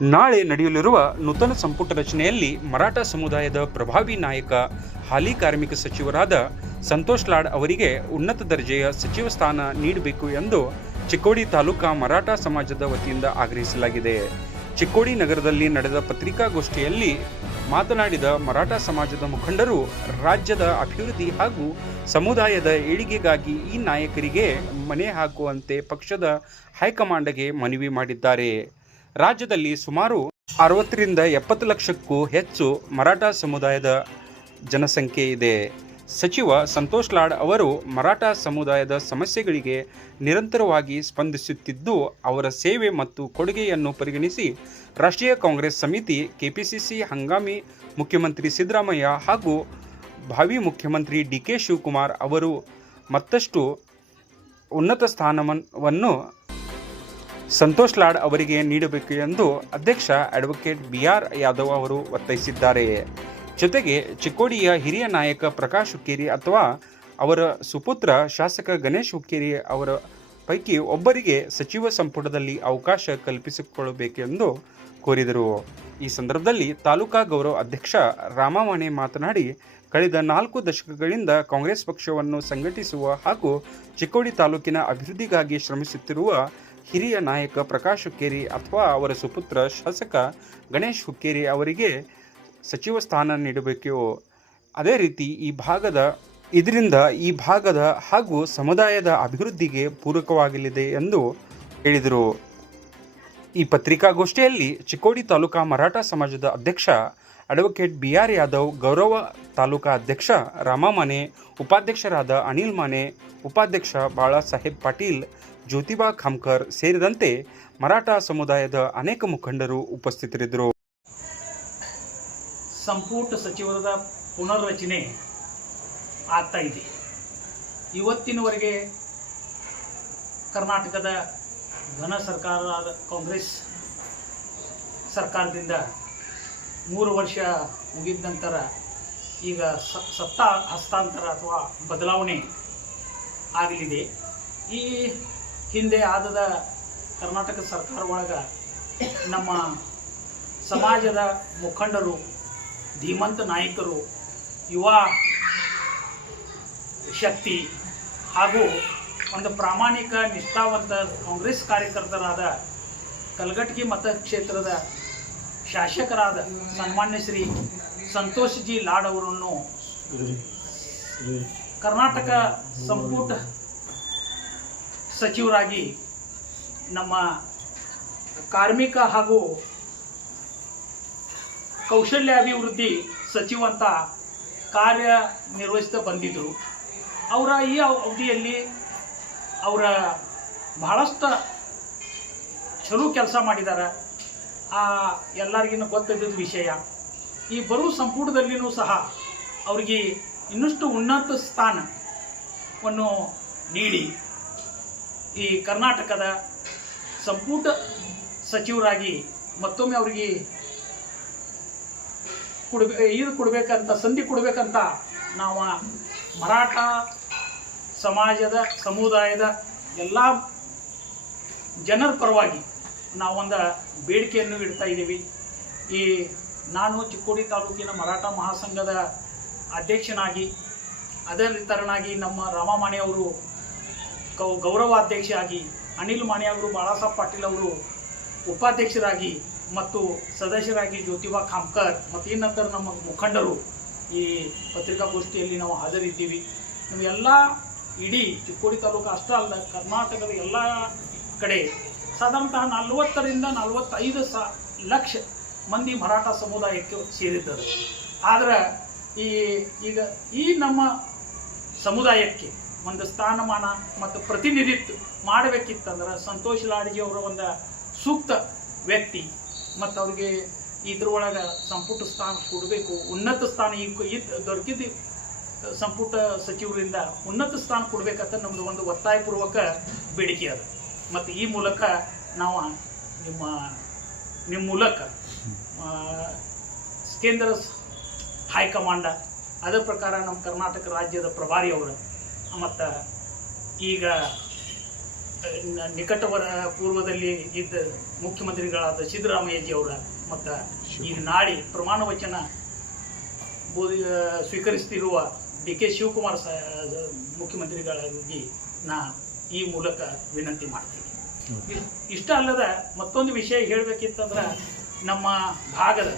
ನಾಳೆ ನಡೆಯಲಿರುವ ನೂತನ ಸಂಪುಟ ರಚನೆಯಲ್ಲಿ ಮರಾಠ ಸಮುದಾಯದ ಪ್ರಭಾವಿ ನಾಯಕ ಹಾಲಿ ಕಾರ್ಮಿಕ ಸಚಿವರಾದ ಸಂತೋಷ್ ಲಾಡ್ ಅವರಿಗೆ ಉನ್ನತ ದರ್ಜೆಯ ಸಚಿವ ಸ್ಥಾನ ನೀಡಬೇಕು ಎಂದು ಚಿಕ್ಕೋಡಿ ತಾಲೂಕಾ ಮರಾಠ ಸಮಾಜದ ವತಿಯಿಂದ ಆಗ್ರಹಿಸಲಾಗಿದೆ. ಚಿಕ್ಕೋಡಿ ನಗರದಲ್ಲಿ ನಡೆದ ಪತ್ರಿಕಾಗೋಷ್ಠಿಯಲ್ಲಿ ಮಾತನಾಡಿದ ಮರಾಠ ಸಮಾಜದ ಮುಖಂಡರು, ರಾಜ್ಯದ ಅಭಿವೃದ್ಧಿ ಹಾಗೂ ಸಮುದಾಯದ ಏಳಿಗೆಗಾಗಿ ಈ ನಾಯಕರಿಗೆ ಮಣೆ ಹಾಕುವಂತೆ ಪಕ್ಷದ ಹೈಕಮಾಂಡ್ಗೆ ಮನವಿ ಮಾಡಿದ್ದಾರೆ. ರಾಜ್ಯದಲ್ಲಿ ಸುಮಾರು 60 ರಿಂದ 70 ಲಕ್ಷಕ್ಕೂ ಹೆಚ್ಚು ಮರಾಠ ಸಮುದಾಯದ ಜನಸಂಖ್ಯೆ ಇದೆ. ಸಚಿವ ಸಂತೋಷ್ ಲಾಡ್ ಅವರು ಮರಾಠ ಸಮುದಾಯದ ಸಮಸ್ಯೆಗಳಿಗೆ ನಿರಂತರವಾಗಿ ಸ್ಪಂದಿಸುತ್ತಿದ್ದು, ಅವರ ಸೇವೆ ಮತ್ತು ಕೊಡುಗೆಯನ್ನು ಪರಿಗಣಿಸಿ ರಾಷ್ಟ್ರೀಯ ಕಾಂಗ್ರೆಸ್ ಸಮಿತಿ, ಕೆಪಿಸಿಸಿ ಹಂಗಾಮಿ ಮುಖ್ಯಮಂತ್ರಿ ಸಿದ್ದರಾಮಯ್ಯ ಹಾಗೂ ಭಾವಿ ಮುಖ್ಯಮಂತ್ರಿ ಡಿ.ಕೆ. ಶಿವಕುಮಾರ್ ಅವರು ಮತ್ತಷ್ಟು ಉನ್ನತ ಸ್ಥಾನವನ್ನು ಸಂತೋಷ್ ಲಾಡ್ ಅವರಿಗೆ ನೀಡಬೇಕು ಎಂದು ಅಧ್ಯಕ್ಷ ಅಡ್ವೊಕೇಟ್ ಬಿ.ಆರ್. ಯಾದವ್ ಅವರು ಒತ್ತಾಯಿಸಿದ್ದಾರೆ. ಜೊತೆಗೆ ಚಿಕ್ಕೋಡಿಯ ಹಿರಿಯ ನಾಯಕ ಪ್ರಕಾಶ್ ಹುಕ್ಕೇರಿ ಅಥವಾ ಅವರ ಸುಪುತ್ರ ಶಾಸಕ ಗಣೇಶ್ ಹುಕ್ಕೇರಿ ಅವರ ಪೈಕಿ ಒಬ್ಬರಿಗೆ ಸಚಿವ ಸಂಪುಟದಲ್ಲಿ ಅವಕಾಶ ಕಲ್ಪಿಸಿಕೊಳ್ಳಬೇಕೆಂದು ಕೋರಿದರು. ಈ ಸಂದರ್ಭದಲ್ಲಿ ತಾಲೂಕಾ ಗೌರವ ಅಧ್ಯಕ್ಷ ರಾಮವಾಣೆ ಮಾತನಾಡಿ, ಕಳೆದ 4 ದಶಕಗಳಿಂದ ಕಾಂಗ್ರೆಸ್ ಪಕ್ಷವನ್ನು ಸಂಘಟಿಸುವ ಹಾಗೂ ಚಿಕ್ಕೋಡಿ ತಾಲೂಕಿನ ಅಭಿವೃದ್ಧಿಗಾಗಿ ಶ್ರಮಿಸುತ್ತಿರುವ ಹಿರಿಯ ನಾಯಕ ಪ್ರಕಾಶ್ ಹುಕ್ಕೇರಿ ಅಥವಾ ಅವರ ಸುಪುತ್ರ ಶಾಸಕ ಗಣೇಶ್ ಹುಕ್ಕೇರಿ ಅವರಿಗೆ ಸಚಿವ ಸ್ಥಾನ ನೀಡಬೇಕು. ಅದೇ ರೀತಿ ಇದರಿಂದ ಈ ಭಾಗದ ಹಾಗೂ ಸಮುದಾಯದ ಅಭಿವೃದ್ಧಿಗೆ ಪೂರಕವಾಗಲಿದೆ ಎಂದು ಹೇಳಿದರು. ಈ ಪತ್ರಿಕಾಗೋಷ್ಠಿಯಲ್ಲಿ ಚಿಕ್ಕೋಡಿ ತಾಲೂಕಾ ಮರಾಠ ಸಮಾಜದ ಅಧ್ಯಕ್ಷ ಅಡ್ವೊಕೇಟ್ ಬಿ.ಆರ್. ಯಾದವ್, ಗೌರವ ತಾಲೂಕಾ ಅಧ್ಯಕ್ಷ ರಾಮಮಾನೆ, ಉಪಾಧ್ಯಕ್ಷರಾದ ಅನಿಲ್ ಮಾನೆ, ಉಪಾಧ್ಯಕ್ಷ ಬಾಳಾಸಾಹೇಬ್ ಪಾಟೀಲ್, ಜ್ಯೋತಿಬಾ ಖಾಮ್ಕರ್ ಸೇರಿದಂತೆ ಮರಾಠ ಸಮುದಾಯದ ಅನೇಕ ಮುಖಂಡರು ಉಪಸ್ಥಿತರಿದ್ದರು. ಸಂಪುಟ ಸಚಿವರ ಪುನರ್ರಚನೆ ಆಗ್ತಾ ಇದೆ. ಇವತ್ತಿನವರೆಗೆ ಕರ್ನಾಟಕದ ಘನ ಸರ್ಕಾರವಾದ ಕಾಂಗ್ರೆಸ್ ಸರ್ಕಾರದಿಂದ 3 ವರ್ಷ ಮುಗಿದ ನಂತರ ಈಗ ಸತ್ತಾ ಹಸ್ತಾಂತರ ಅಥವಾ ಬದಲಾವಣೆ ಆಗಲಿದೆ. ಈ ಹಿಂದೆ ಆದ ಕರ್ನಾಟಕ ಸರ್ಕಾರ ಒಳಗೆ ನಮ್ಮ ಸಮಾಜದ ಮುಖಂಡರು, ಧೀಮಂತ ನಾಯಕರು, ಯುವ ಶಕ್ತಿ ಹಾಗೂ ಒಂದು ಪ್ರಾಮಾಣಿಕ ನಿಷ್ಠಾವಂತ ಕಾಂಗ್ರೆಸ್ ಕಾರ್ಯಕರ್ತರಾದ ಕಲಘಟಗಿ ಮತಕ್ಷೇತ್ರದ ಶಾಸಕರಾದ ಸನ್ಮಾನ್ಯ ಶ್ರೀ ಸಂತೋಷ್ ಜಿ ಲಾಡ್ ಅವರನ್ನು ಕರ್ನಾಟಕ ಸಂಪುಟ ಸಚಿವರಾಗಿ ನಮ್ಮ ಕಾರ್ಮಿಕ ಹಾಗೂ ಕೌಶಲ್ಯಾಭಿವೃದ್ಧಿ ಸಚಿವ ಅಂತ ಕಾರ್ಯನಿರ್ವಹಿಸ್ತಾ ಬಂದಿದ್ದರು. ಅವರ ಈ ಅವಧಿಯಲ್ಲಿ ಅವರ ಬಹಳಷ್ಟು ಚಲೋ ಕೆಲಸ ಮಾಡಿದ್ದಾರೆ. ಎಲ್ಲರಿಗಿನ್ನೂ ಗೊತ್ತಿದ್ದ ವಿಷಯ. ಈ ಬರುವ ಸಂಪುಟದಲ್ಲಿಯೂ ಸಹ ಅವರಿಗೆ ಇನ್ನಷ್ಟು ಉನ್ನತ ಸ್ಥಾನವನ್ನು ನೀಡಿ ಈ ಕರ್ನಾಟಕದ ಸಂಪುಟ ಸಚಿವರಾಗಿ ಮತ್ತೊಮ್ಮೆ ಅವರಿಗೆ ಸಂಧಿ ಕೊಡಬೇಕಂತ ನಾವು ಮರಾಠ ಸಮಾಜದ ಸಮುದಾಯದ ಎಲ್ಲ ಜನರ ಪರವಾಗಿ ನಾವೊಂದು ಬೇಡಿಕೆಯನ್ನು ಇಡ್ತಾ ಇದ್ದೀವಿ. ನಾನು ಚಿಕ್ಕೋಡಿ ತಾಲೂಕಿನ ಮರಾಠ ಮಹಾಸಂಘದ ಅಧ್ಯಕ್ಷನಾಗಿ, ಅದೇ ತರನಾಗಿ ನಮ್ಮ ರಾಮಮಾಣೆ ಅವರು ಗೌರವಾಧ್ಯಕ್ಷ ಆಗಿ, ಅನಿಲ್ ಮಾಣೆ ಅವರು, ಬಾಳಾಸಾಹೇಬ್ ಪಾಟೀಲ್ ಅವರು ಉಪಾಧ್ಯಕ್ಷರಾಗಿ ಮತ್ತು ಸದಸ್ಯರಾಗಿ ಜ್ಯೋತಿಬಾ ಖಾಮ್ಕರ್ ಮತ್ತು ಈ ನಂತರ ನಮ್ಮ ಮುಖಂಡರು ಈ ಪತ್ರಿಕಾಗೋಷ್ಠಿಯಲ್ಲಿ ನಾವು ಹಾಜರಿದ್ದೀವಿ. ನಮಗೆಲ್ಲ ಇಡೀ ಚಿಕ್ಕೋಡಿ ತಾಲೂಕು ಅಷ್ಟೇ ಅಲ್ಲ, ಕರ್ನಾಟಕದ ಎಲ್ಲ ಕಡೆ ಸಾಧಾರಣತಃ 40 ರಿಂದ 45 ಲಕ್ಷ ಮಂದಿ ಮರಾಠ ಸಮುದಾಯಕ್ಕೆ ಸೇರಿದ್ದಾರೆ. ಆದರೆ ಈಗ ಈ ನಮ್ಮ ಸಮುದಾಯಕ್ಕೆ ಒಂದು ಸ್ಥಾನಮಾನ ಮತ್ತು ಪ್ರತಿನಿಧಿತ್ವ ಮಾಡಬೇಕಿತ್ತಂದ್ರೆ ಸಂತೋಷ್ ಲಾಡ್ಜಿ ಅವರ ಒಂದು ಸೂಕ್ತ ವ್ಯಕ್ತಿ ಮತ್ತು ಅವ್ರಿಗೆ ಇದ್ರೊಳಗೆ ಸಂಪುಟ ಸ್ಥಾನ ಕೊಡಬೇಕು. ಉನ್ನತ ಸ್ಥಾನ ದೊರಕಿದ ಸಂಪುಟ ಸಚಿವರಿಂದ ಉನ್ನತ ಸ್ಥಾನ ಕೊಡಬೇಕಂತ ನಮ್ಮದು ಒಂದು ಒತ್ತಾಯಪೂರ್ವಕ ಬೇಡಿಕೆ ಅದ. ಮತ್ತು ಈ ಮೂಲಕ ನಾವು ನಿಮ್ಮ ಮೂಲಕ ಕೇಂದ್ರ ಹೈಕಮಾಂಡ ಅದರ ಪ್ರಕಾರ ನಮ್ಮ ಕರ್ನಾಟಕ ರಾಜ್ಯದ ಪ್ರಭಾರಿಯವರು ಮತ್ತು ಈಗ ನಿಕಟವರ ಪೂರ್ವದಲ್ಲಿ ಇದ್ದ ಮುಖ್ಯಮಂತ್ರಿಗಳಾದ ಸಿದ್ದರಾಮಯ್ಯಜಿಯವರ ಮತ್ತು ಈಗ ನಾಡಿ ಪ್ರಮಾಣ ವಚನ ಸ್ವೀಕರಿಸ್ತಿರುವ ಡಿ ಕೆ ಶಿವಕುಮಾರ್ ಮುಖ್ಯಮಂತ್ರಿಗಳಾಗಿ ನಾ ಈ ಮೂಲಕ ವಿನಂತಿ ಮಾಡ್ತೀನಿ. ಇಷ್ಟ ಅಲ್ಲದ ಮತ್ತೊಂದು ವಿಷಯ ಹೇಳಬೇಕಿತ್ತಂದ್ರೆ ನಮ್ಮ ಭಾಗದ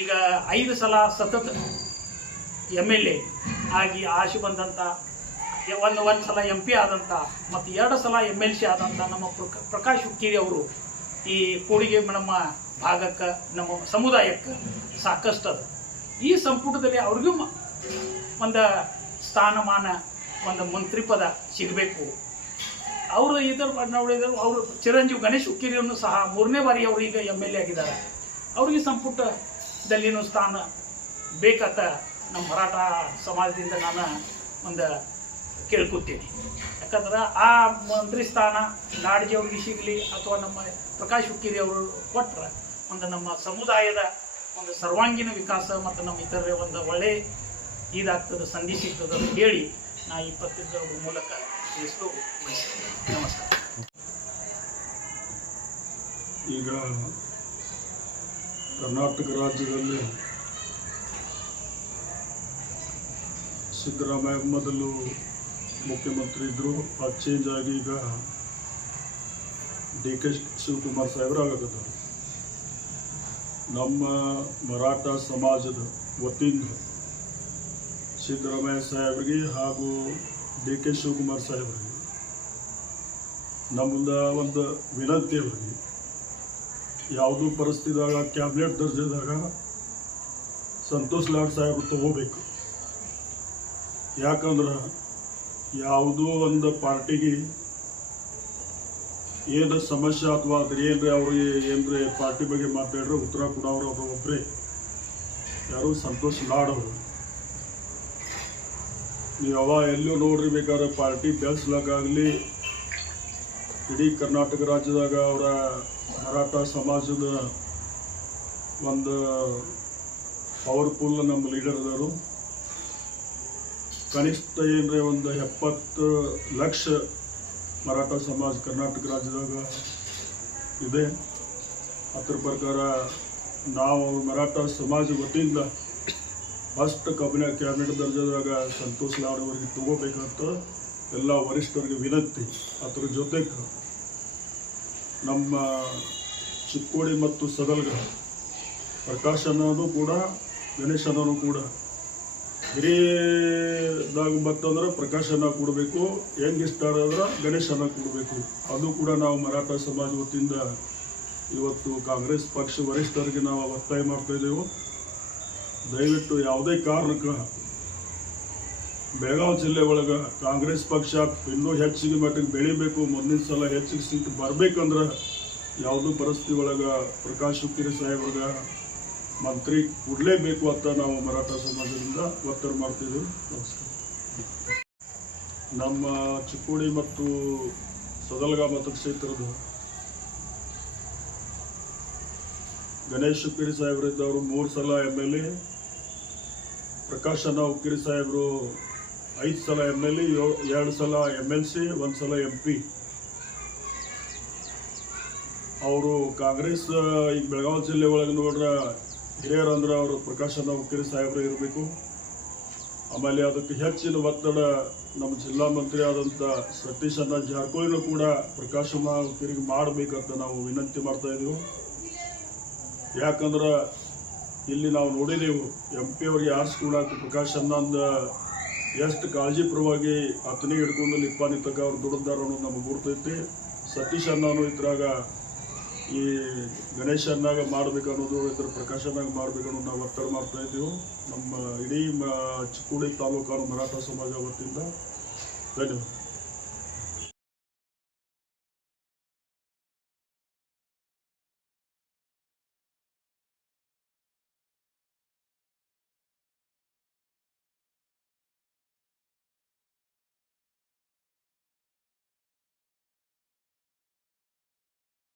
ಈಗ 5 ಸಲ ಸತತ MLA ಆಗಿ ಆಶೆ ಬಂದಂಥ ಒಂದು ಸಲ MP ಆದಂಥ ಮತ್ತು 2 ಸಲ MLC ಆದಂಥ ನಮ್ಮ ಪ್ರಕಾಶ್ ಹುಕ್ಕೇರಿ ಅವರು ಈ ಕೊಡುಗೆ ನಮ್ಮ ಭಾಗಕ್ಕೆ ನಮ್ಮ ಸಮುದಾಯಕ್ಕೆ ಸಾಕಷ್ಟು ಅದ. ಈ ಸಂಪುಟದಲ್ಲಿ ಅವ್ರಿಗೂ ಒಂದು ಸ್ಥಾನಮಾನ ಒಂದು ಮಂತ್ರಿ ಪದ ಸಿಗಬೇಕು. ಅವರು ನೋಡಿದರು ಅವರು ಚಿರಂಜೀವಿ ಗಣೇಶ್ ಹುಕ್ಕೇರಿಯನ್ನು ಸಹ 3ನೇ ಬಾರಿ ಅವರು ಈಗ MLA ಆಗಿದ್ದಾರೆ. ಅವ್ರಿಗೆ ಸಂಪುಟದಲ್ಲಿನೂ ಸ್ಥಾನ ಬೇಕಂತ ನಮ್ಮ ಮರಾಠ ಸಮಾಜದಿಂದ ನಾನು ಒಂದು ಕೇಳ್ಕೊತೀನಿ. ಯಾಕಂದ್ರೆ ಆ ಮಂತ್ರಿ ಸ್ಥಾನ ನಾಡ್ಜಿ ಅವ್ರಿಗೆ ಸಿಗಲಿ ಅಥವಾ ನಮ್ಮ ಪ್ರಕಾಶ್ ಹುಕ್ಕೇರಿ ಅವರು ಕೊಟ್ಟರೆ ಒಂದು ನಮ್ಮ ಸಮುದಾಯದ ಒಂದು ಸರ್ವಾಂಗೀಣ ವಿಕಾಸ ಮತ್ತು ನಮ್ಮ ಇತರರ ಒಂದು ಒಳ್ಳೆ ಇದಾಗ್ತದೆ, ಸಂಧಿ ಸಿಗ್ತದೆ ಅಂತ ಹೇಳಿ ನಾ ಈ ಪತ್ರಿಕೆ ಮೂಲಕ ತಿಳಿಸಲು ಬಯಸ್ತೀನಿ. ನಮಸ್ಕಾರ. ಈಗ ಕರ್ನಾಟಕ ರಾಜ್ಯದಲ್ಲಿ ಸಿದ್ದರಾಮಯ್ಯ ಮೊದಲು ಮುಖ್ಯಮಂತ್ರಿ ಇದ್ದರು, ಅದು ಚೇಂಜ್ ಆಗಿ ಈಗ ಡಿ ಕೆ ಶಿವಕುಮಾರ್ ಸಾಹೇಬರು ಆಗಕತ್ತಾರೆ. ನಮ್ಮ ಮರಾಠ ಸಮಾಜದ ವತಿಯಿಂದ ಸಿದ್ದರಾಮಯ್ಯ ಸಾಹೇಬರಿಗೆ ಹಾಗೂ ಡಿ ಕೆ ಶಿವಕುಮಾರ್ ಸಾಹೇಬರಿಗೆ ನಮ್ಮಿಂದ ಒಂದು ವಿನಂತಿ ಅವರಿಗೆ, ಯಾವುದೂ ಪರಿಸ್ಥಿತಿದಾಗ ಕ್ಯಾಬಿನೆಟ್ ದರ್ಜೆದಾಗ ಸಂತೋಷ್ ಲಾಡ್ ಸಾಹೇಬರು ತಗೋಬೇಕು. ಯಾಕಂದ್ರೆ ಯಾವುದೋ ಒಂದು ಪಾರ್ಟಿಗೆ ಏನು ಸಮಸ್ಯೆ ಅಥವಾ ಅದ್ರ ಏನ್ರಿ ಅವ್ರಿಗೆ ಏನ್ರಿ ಪಾರ್ಟಿ ಬಗ್ಗೆ ಮಾತಾಡ್ರೆ ಉತ್ತರ ಕೊಡೋರು ಅವರು ಒಬ್ಬರೇ, ಯಾರು ಸಂತೋಷ್ ಲಾಡ್ ಅವರು. ನೀವು ಎಲ್ಲೂ ನೋಡ್ರಿ, ಬೇಕಾದ್ರೆ ಪಾರ್ಟಿ ಬೆಳೆಸ್ಲಿಕ್ಕಾಗಲಿ ಇಡೀ ಕರ್ನಾಟಕ ರಾಜ್ಯದಾಗ ಅವರ ಮರಾಠ ಸಮಾಜದ ಒಂದು ಪವರ್ಫುಲ್ ನಮ್ಮ ಲೀಡರ್ ಅದಾರು. ಕನಿಷ್ಠ ಏನ್ರಿ ಒಂದು 70 ಲಕ್ಷ ಮರಾಠ ಸಮಾಜ ಕರ್ನಾಟಕ ರಾಜ್ಯದಾಗ ಇದೆ. ಅದ್ರ ಪ್ರಕಾರ ನಾವು ಮರಾಠ ಸಮಾಜ ವತಿಯಿಂದ ಫಸ್ಟ್ ಕ್ಯಾಬಿನೆಟ್ ದರ್ಜೆದಾಗ ಸಂತೋಷ್ ಲಾಡ್ ಅವರಿಗೆ ತಗೋಬೇಕಂತ ಎಲ್ಲ ವರಿಷ್ಠರಿಗೆ ವಿನಂತಿ. ಅದ್ರ ಜೊತೆಗೆ ನಮ್ಮ ಚಿಕ್ಕೋಡಿ ಮತ್ತು ಸದಲ್ಗ ಪ್ರಕಾಶ್ ಅನ್ನೋದು ಕೂಡ ಗಣೇಶ್ ಅನ್ನೋನು ಕೂಡ ಹಿರಿಯದಾಗ ಮತ್ತಂದ್ರೆ ಪ್ರಕಾಶನ ಕೊಡಬೇಕು, ಹೆಂಗೆ ಇಷ್ಟ ಆದ್ರೆ ಗಣೇಶನ ಕೊಡಬೇಕು. ಅದು ಕೂಡ ನಾವು ಮರಾಠ ಸಮಾಜ ವತಿಯಿಂದ ಇವತ್ತು ಕಾಂಗ್ರೆಸ್ ಪಕ್ಷ ವರಿಷ್ಠರಿಗೆ ನಾವು ಒತ್ತಾಯ ಮಾಡ್ತಾ ಇದ್ದೇವೆ. ದಯವಿಟ್ಟು ಯಾವುದೇ ಕಾರಣಕ್ಕೆ ಬೆಳಗಾವಿ ಜಿಲ್ಲೆ ಒಳಗೆ ಕಾಂಗ್ರೆಸ್ ಪಕ್ಷ ಇನ್ನೂ ಹೆಚ್ಚಿಗೆ ಮಟ್ಟಿಗೆ ಬೆಳಿಬೇಕು, ಮುಂದಿನ ಸಲ ಹೆಚ್ಚಿಗೆ ಸೀಟ್ ಬರಬೇಕಂದ್ರೆ ಯಾವುದೂ ಪರಿಸ್ಥಿತಿ ಒಳಗೆ ಪ್ರಕಾಶ್ ಹುಕ್ಕೇರಿ ಸಾಹೇಬ್ರಿಗೆ ಮಂತ್ರಿ ಕೊಡಲೇಬೇಕು ಅಂತ ನಾವು ಮರಾಠ ಸಮಾಜದಿಂದ ಒತ್ತಡ ಮಾಡ್ತಿದ್ದೀವಿ. ನಮಸ್ಕಾರ. ನಮ್ಮ ಚಿಕ್ಕೋಡಿ ಮತ್ತು ಸದಲ್ಗ ಮತಕ್ಷೇತ್ರದ ಗಣೇಶ್ ಹುಕ್ಕೇರಿ ಸಾಹೇಬರಿದ್ದವರು 3 ಸಲ MLA, ಪ್ರಕಾಶ್ ಹುಕ್ಕೇರಿ ಸಾಹೇಬರು 5 ಸಲ MLA, 2 ಸಲ MLC, 1 ಸಲ MP. ಅವರು ಕಾಂಗ್ರೆಸ್ ಈಗ ಬೆಳಗಾವಿ ಜಿಲ್ಲೆ ಒಳಗೆ ನೋಡ್ರೆ ಹಿರಿಯರಂದ್ರೆ ಅವರು ಪ್ರಕಾಶ್ ಹುಕ್ಕೇರಿ ಸಾಹೇಬರು ಇರಬೇಕು. ಆಮೇಲೆ ಅದಕ್ಕೆ ಹೆಚ್ಚಿನ ಒತ್ತಡ ನಮ್ಮ ಜಿಲ್ಲಾ ಮಂತ್ರಿ ಆದಂಥ ಸತೀಶ್ ಜಾರಕಿಹೊಳಿನೂ ಕೂಡ ಪ್ರಕಾಶ್ ಹುಕ್ಕೇರಿಗೆ ಮಾಡಬೇಕಂತ ನಾವು ವಿನಂತಿ ಮಾಡ್ತಾ ಇದ್ದೀವಿ. ಯಾಕಂದ್ರೆ ಇಲ್ಲಿ ನಾವು ನೋಡಿದೆವು MP ಅವರಿಗೆ ಆರಿಸ್ಕೊಳಕ್ಕೆ ಪ್ರಕಾಶ್ ಎಷ್ಟು ಕಾಳಜಿಪರವಾಗಿ ಆತನಿಗೆ ಹಿಡ್ಕೊಂಡು ನಿಪ್ಪಾನಿ ತಗ ಅವ್ರು ದುಡಿದಾರ ಅನ್ನೋದು ನಮಗೆ ಗುರ್ತೈತಿ. ಸತೀಶ್ ಅನ್ನೋನು ಇದ್ರಾಗ ಈ ಗಣೇಶ್ ಅನ್ನಾಗ ಮಾಡಬೇಕು ಅನ್ನೋದು, ಇದ್ರ ಪ್ರಕಾಶ್ ಅನ್ನಾಗ ಮಾಡಬೇಕು ಅನ್ನೋದು ನಾವು ಒತ್ತಡ ಮಾಡ್ತಾ ಇದ್ದೀವಿ. ನಮ್ಮ ಇಡೀ ಚಿಕ್ಕೋಡಿ ತಾಲೂಕಾನು ಮರಾಠ ಸಮಾಜ ವತಿಯಿಂದ ಧನ್ಯವಾದ.